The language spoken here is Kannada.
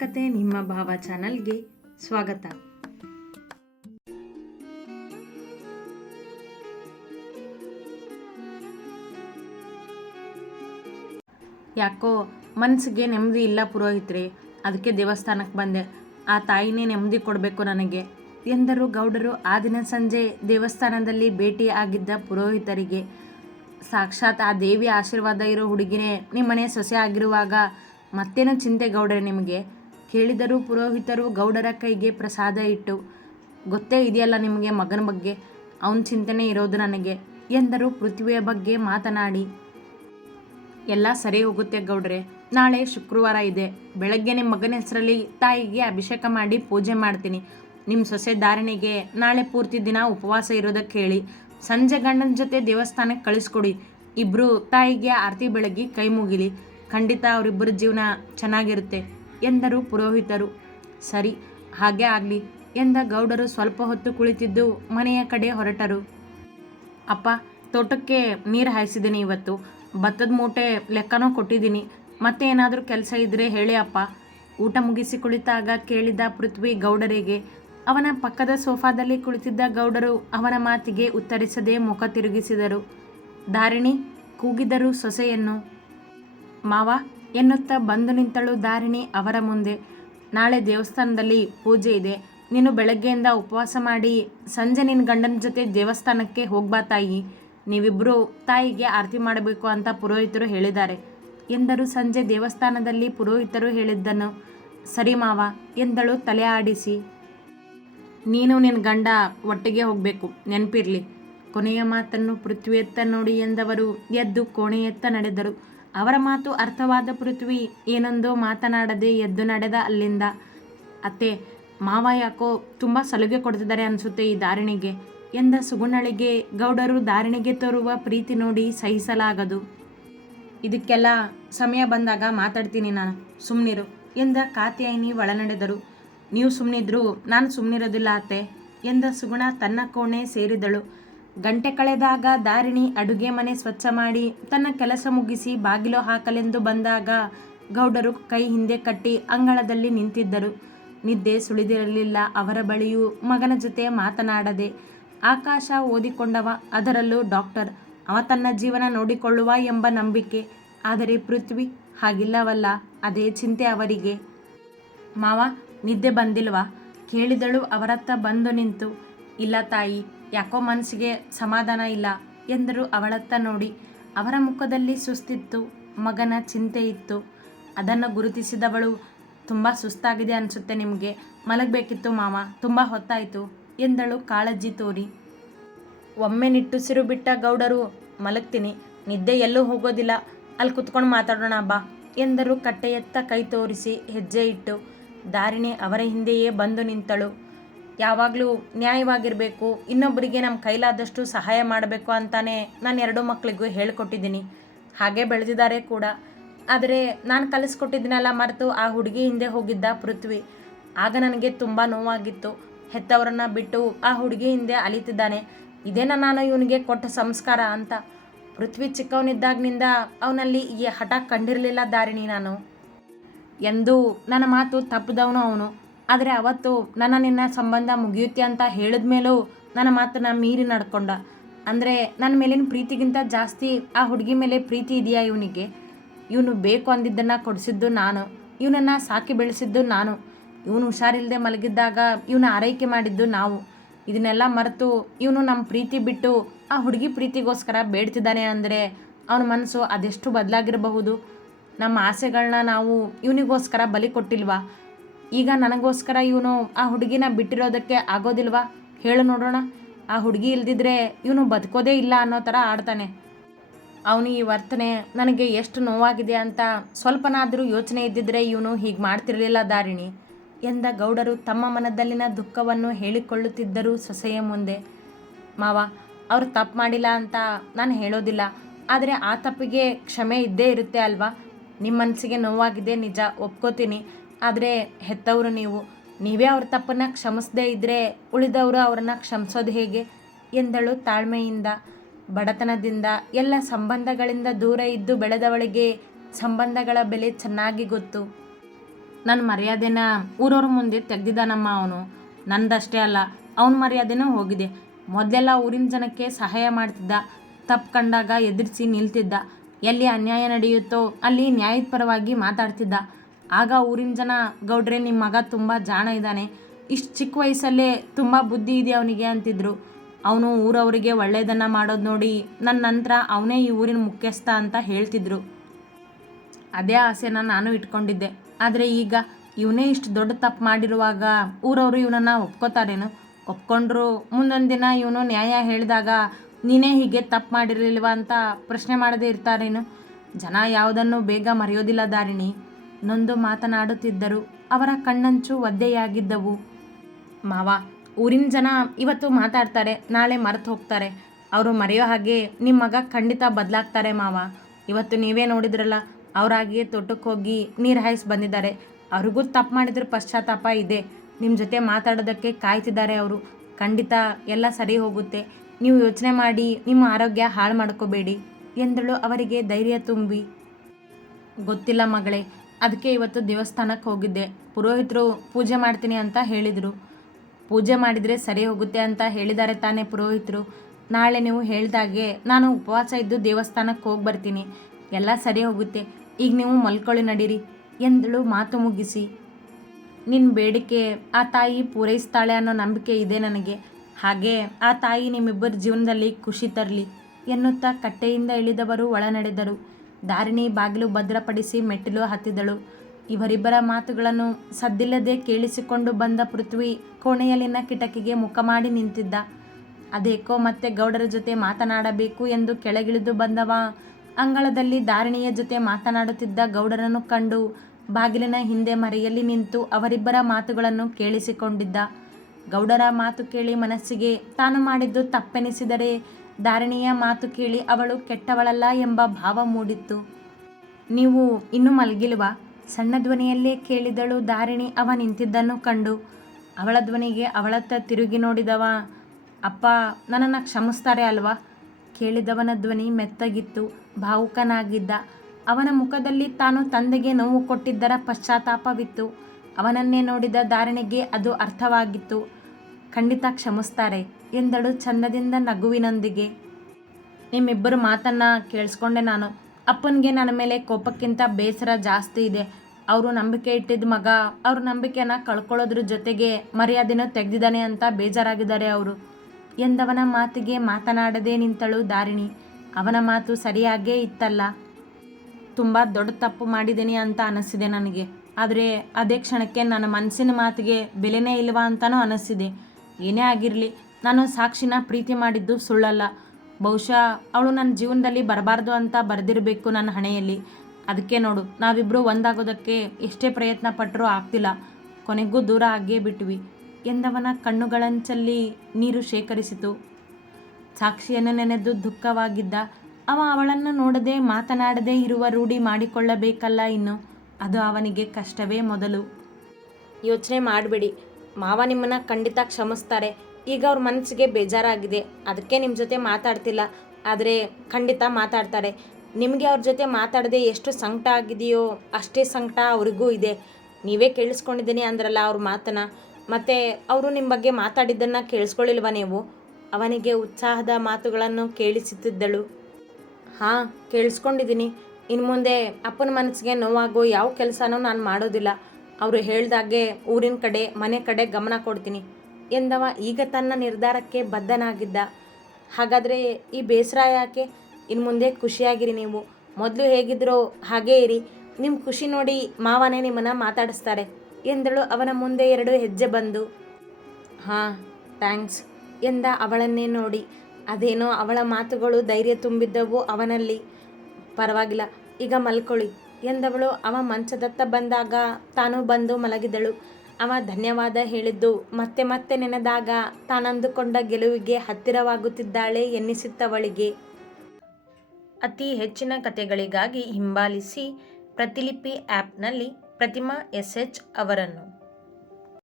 ಕತೆ ನಿಮ್ಮ ಭಾವ ಚಾನಲ್ಗೆ ಸ್ವಾಗತ. ಯಾಕೋ ಮನಸ್ಸಿಗೆ ನೆಮ್ಮದಿ ಇಲ್ಲ ಪುರೋಹಿತ್ರೆ, ಅದಕ್ಕೆ ದೇವಸ್ಥಾನಕ್ಕೆ ಬಂದೆ. ಆ ತಾಯಿನೇ ನೆಮ್ಮದಿ ಕೊಡಬೇಕು ನನಗೆ ಎಂದರು ಗೌಡರು. ಆ ದಿನ ಸಂಜೆ ದೇವಸ್ಥಾನದಲ್ಲಿ ಭೇಟಿ ಆಗಿದ್ದ ಪುರೋಹಿತರಿಗೆ ಸಾಕ್ಷಾತ್ ಆ ದೇವಿ ಆಶೀರ್ವಾದ ಇರೋ ಹುಡುಗಿನೇ ನಿಮ್ಮನೆ ಸೊಸೆ ಆಗಿರುವಾಗ ಮತ್ತೇನು ಚಿಂತೆ ಗೌಡ್ರೆ ನಿಮಗೆ? ಕೇಳಿದರೂ ಪುರೋಹಿತರು ಗೌಡರ ಕೈಗೆ ಪ್ರಸಾದ ಇಟ್ಟು, ಗೊತ್ತೇ ಇದೆಯಲ್ಲ ನಿಮಗೆ ಮಗನ ಬಗ್ಗೆ? ಅವನ ಚಿಂತನೆ ಇರೋದು ನನಗೆ ಎಂದರು ಪೃಥ್ವಿಯ ಬಗ್ಗೆ ಮಾತನಾಡಿ. ಎಲ್ಲ ಸರಿ ಹೋಗುತ್ತೆ ಗೌಡ್ರೆ, ನಾಳೆ ಶುಕ್ರವಾರ ಇದೆ. ಬೆಳಗ್ಗೆ ನಿಮ್ಮ ಮಗನ ಹೆಸರಲ್ಲಿ ತಾಯಿಗೆ ಅಭಿಷೇಕ ಮಾಡಿ ಪೂಜೆ ಮಾಡ್ತೀನಿ. ನಿಮ್ಮ ಸೊಸೆ ಧಾರಣೆಗೆ ನಾಳೆ ಪೂರ್ತಿ ದಿನ ಉಪವಾಸ ಇರೋದಕ್ಕೆ ಹೇಳಿ. ಸಂಜೆ ಗಂಡನ ಜೊತೆ ದೇವಸ್ಥಾನಕ್ಕೆ ಕಳಿಸ್ಕೊಡಿ. ಇಬ್ಬರು ತಾಯಿಗೆ ಆರತಿ ಬೆಳಗ್ಗೆ ಕೈ ಮುಗಿಲಿ. ಖಂಡಿತ ಅವರಿಬ್ಬರ ಜೀವನ ಚೆನ್ನಾಗಿರುತ್ತೆ. ಎಂದರು ಪುರೋಹಿತರು. ಸರಿ, ಹಾಗೆ ಆಗಲಿ ಎಂದ ಗೌಡರು ಸ್ವಲ್ಪ ಹೊತ್ತು ಕುಳಿತಿದ್ದು ಮನೆಯ ಕಡೆ ಹೊರಟರು. ಅಪ್ಪ, ತೋಟಕ್ಕೆ ನೀರು ಹಾಯಿಸಿದ್ದೀನಿ ಇವತ್ತು. ಭತ್ತದ ಮೂಟೆ ಲೆಕ್ಕನೂ ಕೊಟ್ಟಿದ್ದೀನಿ. ಮತ್ತೆ ಏನಾದರೂ ಕೆಲಸ ಇದ್ದರೆ ಹೇಳಿ ಅಪ್ಪ. ಊಟ ಮುಗಿಸಿ ಕುಳಿತಾಗ ಕೇಳಿದ ಪೃಥ್ವಿ ಗೌಡರಿಗೆ, ಅವನ ಪಕ್ಕದ ಸೋಫಾದಲ್ಲಿ ಕುಳಿತಿದ್ದ ಗೌಡರು ಅವನ ಮಾತಿಗೆ ಉತ್ತರಿಸದೆ ಮುಖ ತಿರುಗಿಸಿದರು. ಧಾರಿಣಿ, ಕೂಗಿದರು ಸೊಸೆಯನ್ನು. ಮಾವ ಎನ್ನುತ್ತಾ ಬಂದು ನಿಂತಳು ದಾರಿಣಿ ಅವರ ಮುಂದೆ. ನಾಳೆ ದೇವಸ್ಥಾನದಲ್ಲಿ ಪೂಜೆ ಇದೆ. ನೀನು ಬೆಳಗ್ಗೆಯಿಂದ ಉಪವಾಸ ಮಾಡಿ ಸಂಜೆ ನಿನ್ನ ಗಂಡನ ಜೊತೆ ದೇವಸ್ಥಾನಕ್ಕೆ ಹೋಗ್ಬಾ ತಾಯಿ. ನೀವಿಬ್ಬರು ತಾಯಿಗೆ ಆರತಿ ಮಾಡಬೇಕು ಅಂತ ಪುರೋಹಿತರು ಹೇಳಿದ್ದಾರೆ. ಎಂದರು ಸಂಜೆ ದೇವಸ್ಥಾನದಲ್ಲಿ ಪುರೋಹಿತರು ಹೇಳಿದ್ದನು ಸರಿ ಮಾವ ಎಂದಳು ತಲೆ ಆಡಿಸಿ. ನೀನು ನಿನ್ನ ಗಂಡ ಒಟ್ಟಿಗೆ ಹೋಗಬೇಕು, ನೆನಪಿರಲಿ. ಕೊನೆಯ ಮಾತನ್ನು ಪೃಥ್ವಿಯತ್ತ ನೋಡಿ ಎಂದವರು ಎದ್ದು ಕೋಣೆಯತ್ತ ನಡೆದರು. ಅವರ ಮಾತು ಅರ್ಥವಾದ ಪೃಥ್ವಿ ಏನೊಂದೋ ಮಾತನಾಡದೆ ಎದ್ದು ನಡೆದ ಅಲ್ಲಿಂದ. ಅತ್ತೆ, ಮಾವ ಯಾಕೋ ತುಂಬ ಸಲುಗೆ ಕೊಡ್ತಿದ್ದಾರೆ ಅನಿಸುತ್ತೆ ಈ ಧಾರಣೆಗೆ ಎಂದ ಸುಗುಣಳಿಗೆ. ಗೌಡರು ಧಾರಣೆಗೆ ತೋರುವ ಪ್ರೀತಿ ನೋಡಿ ಸಹಿಸಲಾಗದು. ಇದಕ್ಕೆಲ್ಲ ಸಮಯ ಬಂದಾಗ ಮಾತಾಡ್ತೀನಿ ನಾನು. ಸುಮ್ಮನಿರು ಎಂದ ಕಾತ್ಯಾಯಿನಿ ಒಳನಡೆದರು. ನೀವು ಸುಮ್ಮನಿದ್ರು ನಾನು ಸುಮ್ಮನಿರೋದಿಲ್ಲ ಅತ್ತೆ ಎಂದ ಸುಗುಣ ತನ್ನ ಕೋಣೆ ಸೇರಿದಳು. ಗಂಟೆ ಕಳೆದಾಗ ದಾರಿಣಿ ಅಡುಗೆ ಮನೆ ಸ್ವಚ್ಛ ಮಾಡಿ ತನ್ನ ಕೆಲಸ ಮುಗಿಸಿ ಬಾಗಿಲು ಹಾಕಲೆಂದು ಬಂದಾಗ ಗೌಡರು ಕೈ ಹಿಂದೆ ಕಟ್ಟಿ ಅಂಗಳದಲ್ಲಿ ನಿಂತಿದ್ದರು. ನಿದ್ದೆ ಸುಳಿದಿರಲಿಲ್ಲ, ಅವರ ಬಳಿಯೂ ಮಗನ ಜೊತೆ ಮಾತನಾಡದೆ ಆಕಾಶ ಓದಿಕೊಂಡವ, ಅದರಲ್ಲೂ ಡಾಕ್ಟರ್, ಅವ ತನ್ನ ಜೀವನ ನೋಡಿಕೊಳ್ಳುವ ಎಂಬ ನಂಬಿಕೆ. ಆದರೆ ಪೃಥ್ವಿ ಹಾಗಿಲ್ಲವಲ್ಲ, ಅದೇ ಚಿಂತೆ ಅವರಿಗೆ. ಮಾವ, ನಿದ್ದೆ ಬಂದಿಲ್ವಾ? ಕೇಳಿದಳು ಅವರತ್ತ ಬಂದು ನಿಂತು, ಇಲ್ಲ ತಾಯಿ ಯಾಕೋ ಮನಸ್ಸಿಗೆ ಸಮಾಧಾನ ಇಲ್ಲ ಎಂದರು ಅವಳತ್ತ ನೋಡಿ. ಅವರ ಮುಖದಲ್ಲಿ ಸುಸ್ತಿತ್ತು, ಮಗನ ಚಿಂತೆ ಇತ್ತು. ಅದನ್ನು ಗುರುತಿಸಿದವಳು, ತುಂಬ ಸುಸ್ತಾಗಿದೆ ಅನಿಸುತ್ತೆ ನಿಮಗೆ. ಮಲಗಬೇಕಿತ್ತು ಮಾವ, ತುಂಬ ಹೊತ್ತಾಯಿತು, ಎಂದಳು ಕಾಳಜಿ ತೋರಿ. ಒಮ್ಮೆ ನಿಟ್ಟುಸಿರು ಬಿಟ್ಟ ಗೌಡರು, ಮಲಗ್ತೀನಿ. ನಿದ್ದೆ ಎಲ್ಲೂ ಹೋಗೋದಿಲ್ಲ. ಅಲ್ಲಿ ಕುತ್ಕೊಂಡು ಮಾತಾಡೋಣ ಬಾ, ಎಂದರು ಕಟ್ಟೆಯತ್ತ ಕೈ ತೋರಿಸಿ ಹೆಜ್ಜೆ ಇಟ್ಟು. ದಾರಿಣಿ ಅವರ ಹಿಂದೆಯೇ ಬಂದು ನಿಂತಳು. ಯಾವಾಗಲೂ ನ್ಯಾಯವಾಗಿರಬೇಕು ಇನ್ನೊಬ್ಬರಿಗೆ ನಮ್ಮ ಕೈಲಾದಷ್ಟು ಸಹಾಯ ಮಾಡಬೇಕು ಅಂತಾನೆ ನಾನು ಎರಡು ಮಕ್ಕಳಿಗೂ ಹೇಳಿಕೊಟ್ಟಿದ್ದೀನಿ. ಹಾಗೆ ಬೆಳೆದಿದ್ದಾರೆ ಕೂಡ. ಆದರೆ ನಾನು ಕಲಿಸ್ಕೊಟ್ಟಿದ್ದೀನಲ್ಲ ಮರೆತು ಆ ಹುಡುಗಿ ಹಿಂದೆ ಹೋಗಿದ್ದ ಪೃಥ್ವಿ. ಆಗ ನನಗೆ ತುಂಬ ನೋವಾಗಿತ್ತು. ಹೆತ್ತವರನ್ನ ಬಿಟ್ಟು ಆ ಹುಡುಗಿ ಹಿಂದೆ ಅಲಿತಿದ್ದಾನೆ. ಇದೇನ ನಾನು ಇವನಿಗೆ ಕೊಟ್ಟ ಸಂಸ್ಕಾರ ಅಂತ. ಪೃಥ್ವಿ ಚಿಕ್ಕವನಿದ್ದಾಗಿನಿಂದ ಅವನಲ್ಲಿ ಈ ಹಠ ಕಂಡಿರಲಿಲ್ಲ ದಾರಿಣಿ ನಾನು. ಎಂದು ನನ್ನ ಮಾತು ತಪ್ಪಿದವನು ಅವನು. ಆದರೆ ಅವತ್ತು ನನ್ನ ನಿನ್ನ ಸಂಬಂಧ ಮುಗಿಯುತ್ತೆ ಅಂತ ಹೇಳಿದ ಮೇಲೂ ನನ್ನ ಮಾತನ್ನ ಮೀರಿ ನಡ್ಕೊಂಡ. ಅಂದರೆ ನನ್ನ ಮೇಲಿನ ಪ್ರೀತಿಗಿಂತ ಜಾಸ್ತಿ ಆ ಹುಡುಗಿ ಮೇಲೆ ಪ್ರೀತಿ ಇದೆಯಾ ಇವನಿಗೆ? ಇವನು ಬೇಕು ಅಂದಿದ್ದನ್ನು ಕೊಡಿಸಿದ್ದು ನಾನು. ಇವನನ್ನು ಸಾಕಿ ಬೆಳೆಸಿದ್ದು ನಾನು. ಇವನು ಹುಷಾರಿಲ್ಲದೆ ಮಲಗಿದ್ದಾಗ ಇವನ ಆರೈಕೆ ಮಾಡಿದ್ದು ನಾವು. ಇದನ್ನೆಲ್ಲ ಮರೆತು ಇವನು ನಮ್ಮ ಪ್ರೀತಿ ಬಿಟ್ಟು ಆ ಹುಡುಗಿ ಪ್ರೀತಿಗೋಸ್ಕರ ಬೇಡ್ತಿದ್ದಾನೆ ಅಂದರೆ ಅವನ ಮನಸ್ಸು ಅದೆಷ್ಟು ಬದಲಾಗಿರಬಹುದು? ನಮ್ಮ ಆಸೆಗಳನ್ನ ನಾವು ಇವನಿಗೋಸ್ಕರ ಬಲಿ ಕೊಟ್ಟಿಲ್ವಾ? ಈಗ ನನಗೋಸ್ಕರ ಇವನು ಆ ಹುಡುಗಿನ ಬಿಟ್ಟಿರೋದಕ್ಕೆ ಆಗೋದಿಲ್ವಾ? ಹೇಳು ನೋಡೋಣ. ಆ ಹುಡುಗಿ ಇಲ್ದಿದ್ರೆ ಇವನು ಬದುಕೋದೇ ಇಲ್ಲ ಅನ್ನೋ ಥರ ಆಡ್ತಾನೆ. ಅವನು ಈ ವರ್ತನೆ ನನಗೆ ಎಷ್ಟು ನೋವಾಗಿದೆ ಅಂತ ಸ್ವಲ್ಪನಾದರೂ ಯೋಚನೆ ಇದ್ದಿದ್ರೆ ಇವನು ಹೀಗೆ ಮಾಡ್ತಿರಲಿಲ್ಲ ದಾರಿಣಿ. ಎಂದ ಗೌಡರು ತಮ್ಮ ಮನದಲ್ಲಿನ ದುಃಖವನ್ನು ಹೇಳಿಕೊಳ್ಳುತ್ತಿದ್ದರು ಸೊಸೆಯ ಮುಂದೆ. ಮಾವ, ಅವರು ತಪ್ಪು ಮಾಡಿಲ್ಲ ಅಂತ ನಾನು ಹೇಳೋದಿಲ್ಲ. ಆದರೆ ಆ ತಪ್ಪಿಗೆ ಕ್ಷಮೆ ಇದ್ದೇ ಇರುತ್ತೆ ಅಲ್ವಾ? ನಿಮ್ಮ ಮನಸ್ಸಿಗೆ ನೋವಾಗಿದೆ ನಿಜ, ಒಪ್ಕೋತೀನಿ. ಆದರೆ ಹೆತ್ತವರು ನೀವು, ನೀವೇ ಅವ್ರ ತಪ್ಪನ್ನು ಕ್ಷಮಿಸದೇ ಇದ್ದರೆ ಉಳಿದವರು ಅವರನ್ನು ಕ್ಷಮಿಸೋದು ಹೇಗೆ? ಎಂದಳು ತಾಳ್ಮೆಯಿಂದ, ಬಡತನದಿಂದ, ಎಲ್ಲ ಸಂಬಂಧಗಳಿಂದ ದೂರ ಇದ್ದು ಬೆಳೆದವಳಿಗೆ ಸಂಬಂಧಗಳ ಬೆಲೆ ಚೆನ್ನಾಗಿ ಗೊತ್ತು. ನನ್ನ ಮರ್ಯಾದೆನ ಊರವ್ರ ಮುಂದೆ ತೆಗೆದಿದ್ದಾನಮ್ಮ ಅವನು. ನಂದಷ್ಟೇ ಅಲ್ಲ, ಅವನ ಮರ್ಯಾದೆನೂ ಹೋಗಿದೆ. ಮೊದಲೆಲ್ಲ ಊರಿನ ಜನಕ್ಕೆ ಸಹಾಯ ಮಾಡ್ತಿದ್ದ ತಪ್ಪು ಕಂಡಾಗ ಎದುರಿಸಿ ನಿಲ್ತಿದ್ದ. ಎಲ್ಲಿ ಅನ್ಯಾಯ ನಡೆಯುತ್ತೋ ಅಲ್ಲಿ ನ್ಯಾಯದ ಪರವಾಗಿ ಮಾತಾಡ್ತಿದ್ದ. ಆಗ ಊರಿನ ಜನ, ಗೌಡ್ರೆ ನಿಮ್ಮ ಮಗ ತುಂಬ ಜಾಣ ಇದ್ದಾನೆ ಇಷ್ಟು ಚಿಕ್ಕ ವಯಸ್ಸಲ್ಲೇ ತುಂಬ ಬುದ್ಧಿ ಇದೆ ಅವನಿಗೆ, ಅಂತಿದ್ರು. ಅವನು ಊರವರಿಗೆ ಒಳ್ಳೆಯದನ್ನು ಮಾಡೋದು ನೋಡಿ ನನ್ನ ನಂತರ ಅವನೇ ಈ ಊರಿನ ಮುಖ್ಯಸ್ಥ ಅಂತ ಹೇಳ್ತಿದ್ರು. ಅದೇ ಆಸೆನ ನಾನು ಇಟ್ಕೊಂಡಿದ್ದೆ. ಆದರೆ ಈಗ ಇವನೇ ಇಷ್ಟು ದೊಡ್ಡ ತಪ್ಪು ಮಾಡಿರುವಾಗ ಊರವರು ಇವನನ್ನು ಒಪ್ಕೋತಾರೇನು? ಒಪ್ಕೊಂಡ್ರು ಮುಂದೊಂದು ದಿನ ಇವನು ನ್ಯಾಯ ಹೇಳಿದಾಗ, ನೀನೇ ಹೀಗೆ ತಪ್ಪು ಮಾಡಿರಲಿಲ್ವ? ಅಂತ ಪ್ರಶ್ನೆ ಮಾಡದೇ ಇರ್ತಾರೇನು? ಜನ ಯಾವುದನ್ನು ಬೇಗ ಮರೆಯೋದಿಲ್ಲ ದಾರಿಣಿ. ನೊಂದು ಮಾತನಾಡುತ್ತಿದ್ದರು. ಅವರ ಕಣ್ಣಂಚು ಒದ್ದೆಯಾಗಿದ್ದವು. ಮಾವ, ಊರಿನ ಜನ ಇವತ್ತು ಮಾತಾಡ್ತಾರೆ, ನಾಳೆ ಮರೆತು ಹೋಗ್ತಾರೆ. ಅವರು ಮರೆಯೋ ಹಾಗೆ ನಿಮ್ಮ ಮಗ ಖಂಡಿತ ಬದಲಾಗ್ತಾರೆ ಮಾವ. ಇವತ್ತು ನೀವೇ ನೋಡಿದ್ರಲ್ಲ, ಅವರಾಗಿಯೇ ತೋಟಕ್ಕೆ ಹೋಗಿ ನೀರು ಹಾಯಿಸಿ ಬಂದಿದ್ದಾರೆ. ಅವ್ರಿಗೂ ತಪ್ಪು ಮಾಡಿದ್ರೆ, ಪಶ್ಚಾತ್ತಾಪ ಇದೆ. ನಿಮ್ಮ ಜೊತೆ ಮಾತಾಡೋದಕ್ಕೆ ಕಾಯ್ತಿದ್ದಾರೆ ಅವರು. ಖಂಡಿತ ಎಲ್ಲ ಸರಿ ಹೋಗುತ್ತೆ. ನೀವು ಯೋಚನೆ ಮಾಡಿ ನಿಮ್ಮ ಆರೋಗ್ಯ ಹಾಳು ಮಾಡ್ಕೋಬೇಡಿ ಎಂದಳು ಅವರಿಗೆ ಧೈರ್ಯ ತುಂಬಿ. ಗೊತ್ತಿಲ್ಲ ಮಗಳೇ ಅದಕ್ಕೆ ಇವತ್ತು ದೇವಸ್ಥಾನಕ್ಕೆ ಹೋಗಿದ್ದೆ. ಪುರೋಹಿತರು ಪೂಜೆ ಮಾಡ್ತೀನಿ ಅಂತ ಹೇಳಿದರು. ಪೂಜೆ ಮಾಡಿದರೆ ಸರಿ ಹೋಗುತ್ತೆ ಅಂತ ಹೇಳಿದ್ದಾರೆ ತಾನೇ ಪುರೋಹಿತರು. ನಾಳೆ ನೀವು ಹೇಳಿದಾಗೆ ನಾನು ಉಪವಾಸ ಇದ್ದು ದೇವಸ್ಥಾನಕ್ಕೆ ಹೋಗಿ ಬರ್ತೀನಿ. ಎಲ್ಲ ಸರಿ ಹೋಗುತ್ತೆ. ಈಗ ನೀವು ಮಲ್ಕೊಳ್ಳಿ ನಡೀರಿ ಎಂದಳು ಮಾತು ಮುಗಿಸಿ. ನಿನ್ನ ಬೇಡಿಕೆ ಆ ತಾಯಿ ಪೂರೈಸ್ತಾಳೆ ಅನ್ನೋ ನಂಬಿಕೆ ಇದೆ ನನಗೆ. ಹಾಗೆ ಆ ತಾಯಿ ನಿಮ್ಮಿಬ್ಬರ ಜೀವನದಲ್ಲಿ ಖುಷಿ ತರಲಿ ಎನ್ನುತ್ತಾ ಕಟ್ಟೆಯಿಂದ ಇಳಿದವರು ಒಳ ನಡೆದರು ದಾರಿಣಿ ಬಾಗಿಲು ಭದ್ರಪಡಿಸಿ ಮೆಟ್ಟಿಲು ಹತ್ತಿದಳು. ಇವರಿಬ್ಬರ ಮಾತುಗಳನ್ನು ಸದ್ದಿಲ್ಲದೆ ಕೇಳಿಸಿಕೊಂಡು ಬಂದ ಪೃಥ್ವಿ ಕೋಣೆಯಲ್ಲಿನ ಕಿಟಕಿಗೆ ಮುಖ ಮಾಡಿ ನಿಂತಿದ್ದ. ಅದೇಕೋ ಮತ್ತೆ ಗೌಡರ ಜೊತೆ ಮಾತನಾಡಬೇಕು ಎಂದು ಕೆಳಗಿಳಿದು ಬಂದವ. ಅಂಗಳದಲ್ಲಿ ದಾರಿಣಿಯ ಜೊತೆ ಮಾತನಾಡುತ್ತಿದ್ದ ಗೌಡರನ್ನು ಕಂಡು ಬಾಗಿಲಿನ ಹಿಂದೆ ಮರೆಯಲ್ಲಿ ನಿಂತು ಅವರಿಬ್ಬರ ಮಾತುಗಳನ್ನು ಕೇಳಿಸಿಕೊಂಡಿದ್ದ. ಗೌಡರ ಮಾತು ಕೇಳಿ ಮನಸ್ಸಿಗೆ ತಾನು ಮಾಡಿದ್ದು ತಪ್ಪೆನಿಸಿದರೆ ದಾರಿಣಿಯ ಮಾತು ಕೇಳಿ ಅವಳು ಕೆಟ್ಟವಳಲ್ಲ ಎಂಬ ಭಾವ ಮೂಡಿತ್ತು. ನೀವು ಇನ್ನೂ ಮಲಗಿಲ್ವ? ಸಣ್ಣ ಧ್ವನಿಯಲ್ಲೇ ಕೇಳಿದಳು ಧಾರಿಣಿ. ಅವ ನಿಂತಿದ್ದನ್ನು ಕಂಡು, ಅವಳ ಧ್ವನಿಗೆ ಅವಳತ್ತ ತಿರುಗಿ ನೋಡಿದವ, ಅಪ್ಪ, ನನ್ನನ್ನು ಕ್ಷಮಿಸ್ತಾರೆ ಅಲ್ವಾ? ಕೇಳಿದವನ ಧ್ವನಿ ಮೆತ್ತಗಿತ್ತು, ಭಾವುಕನಾಗಿದ್ದ. ಅವನ ಮುಖದಲ್ಲಿ ತಾನು ತಂದೆಗೆ ನೋವು ಕೊಟ್ಟಿದ್ದರ ಪಶ್ಚಾತ್ತಾಪವಿತ್ತು. ಅವನನ್ನೇ ನೋಡಿದ ಧಾರಣೆಗೆ ಅದು ಅರ್ಥವಾಗಿತ್ತು. ಖಂಡಿತ ಕ್ಷಮಿಸ್ತಾರೆ. ಎಂದಳು ಚಂದದಿಂದ ನಗುವಿನೊಂದಿಗೆ. ನಿಮ್ಮಿಬ್ಬರು ಮಾತನ್ನ ಕೇಳಿಸ್ಕೊಂಡೆ ನಾನು. ಅಪ್ಪನಿಗೆ ನನ್ನ ಮೇಲೆ ಕೋಪಕ್ಕಿಂತ ಬೇಸರ ಜಾಸ್ತಿ ಇದೆ. ಅವರು ನಂಬಿಕೆ ಇಟ್ಟಿದ್ದ ಮಗ, ಅವ್ರ ನಂಬಿಕೆನ ಕಳ್ಕೊಳ್ಳೋದ್ರ ಜೊತೆಗೆ ಮರ್ಯಾದೆನೂ ತೆಗೆದಿದ್ದಾನೆ ಅಂತ ಬೇಜಾರಾಗಿದ್ದಾರೆ ಅವರು. ಎಂದವನ ಮಾತಿಗೆ ಮಾತನಾಡದೇ ನಿಂತಳು ದಾರಿಣಿ. ಅವನ ಮಾತು ಸರಿಯಾಗೇ ಇತ್ತಲ್ಲ. ತುಂಬ ದೊಡ್ಡ ತಪ್ಪು ಮಾಡಿದ್ದೀನಿ ಅಂತ ಅನಿಸಿದೆ ನನಗೆ. ಆದರೆ ಅದೇ ಕ್ಷಣಕ್ಕೆ ನನ್ನ ಮನಸ್ಸಿನ ಮಾತಿಗೆ ಬೆಲೆನೇ ಇಲ್ವಾ ಅಂತಲೂ ಅನಿಸಿದೆ. ಏನೇ ಆಗಿರಲಿ ನಾನು ಸಾಕ್ಷಿನ ಪ್ರೀತಿ ಮಾಡಿದ್ದು ಸುಳ್ಳಲ್ಲ. ಬಹುಶಃ ಅವಳು ನನ್ನ ಜೀವನದಲ್ಲಿ ಬರಬಾರ್ದು ಅಂತ ಬರೆದಿರಬೇಕು ನನ್ನ ಹಣೆಯಲ್ಲಿ. ಅದಕ್ಕೆ ನೋಡು ನಾವಿಬ್ಬರು ಒಂದಾಗೋದಕ್ಕೆ ಎಷ್ಟೇ ಪ್ರಯತ್ನ ಪಟ್ಟರೂ ಆಗ್ತಿಲ್ಲ. ಕೊನೆಗೂ ದೂರ ಆಗೇ ಬಿಟ್ವಿ. ಎಂದವನ ಕಣ್ಣುಗಳಂಚಲ್ಲಿ ನೀರು ಶೇಖರಿಸಿತು. ಸಾಕ್ಷಿಯನ್ನು ನೆನೆದು ದುಃಖವಾಗಿದ್ದ ಅವ ಅವಳನ್ನು ನೋಡದೆ ಮಾತನಾಡದೆ ಇರುವ ರೂಢಿ ಮಾಡಿಕೊಳ್ಳಬೇಕಲ್ಲ ಇನ್ನು. ಅದು ಅವನಿಗೆ ಕಷ್ಟವೇ ಮೊದಲು. ಯೋಚನೆ ಮಾಡಬೇಡಿ. ಮಾವ ನಿಮ್ಮನ್ನು ಖಂಡಿತ ಕ್ಷಮಿಸ್ತಾರೆ. ಈಗ ಅವ್ರ ಮನಸ್ಸಿಗೆ ಬೇಜಾರಾಗಿದೆ. ಅದಕ್ಕೆ ನಿಮ್ಮ ಜೊತೆ ಮಾತಾಡ್ತಿಲ್ಲ. ಆದರೆ ಖಂಡಿತ ಮಾತಾಡ್ತಾರೆ. ನಿಮಗೆ ಅವ್ರ ಜೊತೆ ಮಾತಾಡದೆ ಎಷ್ಟು ಸಂಕಟ ಆಗಿದೆಯೋ ಅಷ್ಟೇ ಸಂಕಟ ಅವ್ರಿಗೂ ಇದೆ. ನೀವೇ ಕೇಳಿಸ್ಕೊಂಡಿದ್ದೀನಿ ಅಂದ್ರಲ್ಲ ಅವ್ರ ಮಾತನ್ನ. ಮತ್ತು ಅವರು ನಿಮ್ಮ ಬಗ್ಗೆ ಮಾತಾಡಿದ್ದನ್ನು ಕೇಳಿಸ್ಕೊಳ್ಳಿಲ್ವ ನೀವು? ಅವನಿಗೆ ಉತ್ಸಾಹದ ಮಾತುಗಳನ್ನು ಕೇಳಿಸುತ್ತಿದ್ದಳು. ಹಾಂ, ಕೇಳಿಸ್ಕೊಂಡಿದ್ದೀನಿ. ಇನ್ನು ಮುಂದೆ ಅಪ್ಪನ ಮನಸ್ಸಿಗೆ ನೋವಾಗೋ ಯಾವ ಕೆಲಸನೂ ನಾನು ಮಾಡೋದಿಲ್ಲ. ಅವರು ಹೇಳ್ದಾಗೆ ಊರಿನ ಕಡೆ, ಮನೆ ಕಡೆ ಗಮನ ಕೊಡ್ತೀನಿ. ಎಂದವ ಈಗ ತನ್ನ ನಿರ್ಧಾರಕ್ಕೆ ಬದ್ಧನಾಗಿದ್ದ. ಹಾಗಾದರೆ ಈ ಬೇಸರ ಯಾಕೆ? ಇನ್ನು ಮುಂದೆ ಖುಷಿಯಾಗಿರಿ ನೀವು. ಮೊದಲು ಹೇಗಿದ್ರೋ ಹಾಗೇ ಇರಿ. ನಿಮ್ಮ ಖುಷಿ ನೋಡಿ ಮಾವನೇ ನಿಮ್ಮನ್ನು ಮಾತಾಡಿಸ್ತಾರೆ ಎಂದಳು ಅವನ ಮುಂದೆ ಎರಡು ಹೆಜ್ಜೆ ಬಂದು. ಹಾಂ, ಥ್ಯಾಂಕ್ಸ್ ಎಂದ ಅವಳನ್ನೇ ನೋಡಿ. ಅದೇನೋ ಅವಳ ಮಾತುಗಳು ಧೈರ್ಯ ತುಂಬಿದ್ದವು ಅವನಲ್ಲಿ. ಪರವಾಗಿಲ್ಲ, ಈಗ ಮಲ್ಕೊಳ್ಳಿ ಎಂದವಳು ಅವ ಮಂಚದತ್ತ ಬಂದಾಗ ತಾನು ಬಂದು ಮಲಗಿದಳು. ಅವ ಧನ್ಯವಾದ ಹೇಳಿದ್ದು, ಮತ್ತೆ ಮತ್ತೆ ನೆನೆದಾಗ ತಾನಂದುಕೊಂಡ ಗೆಲುವಿಗೆ ಹತ್ತಿರವಾಗುತ್ತಿದ್ದಾಳೆ ಎನ್ನಿಸುತ್ತವಳಿಗೆ. ಅತಿ ಹೆಚ್ಚಿನ ಕಥೆಗಳಿಗಾಗಿ ಹಿಂಬಾಲಿಸಿ ಪ್ರತಿಲಿಪಿ ಆ್ಯಪ್ನಲ್ಲಿ ಪ್ರತಿಮಾ ಎಸ್ ಎಚ್ ಅವರನ್ನು.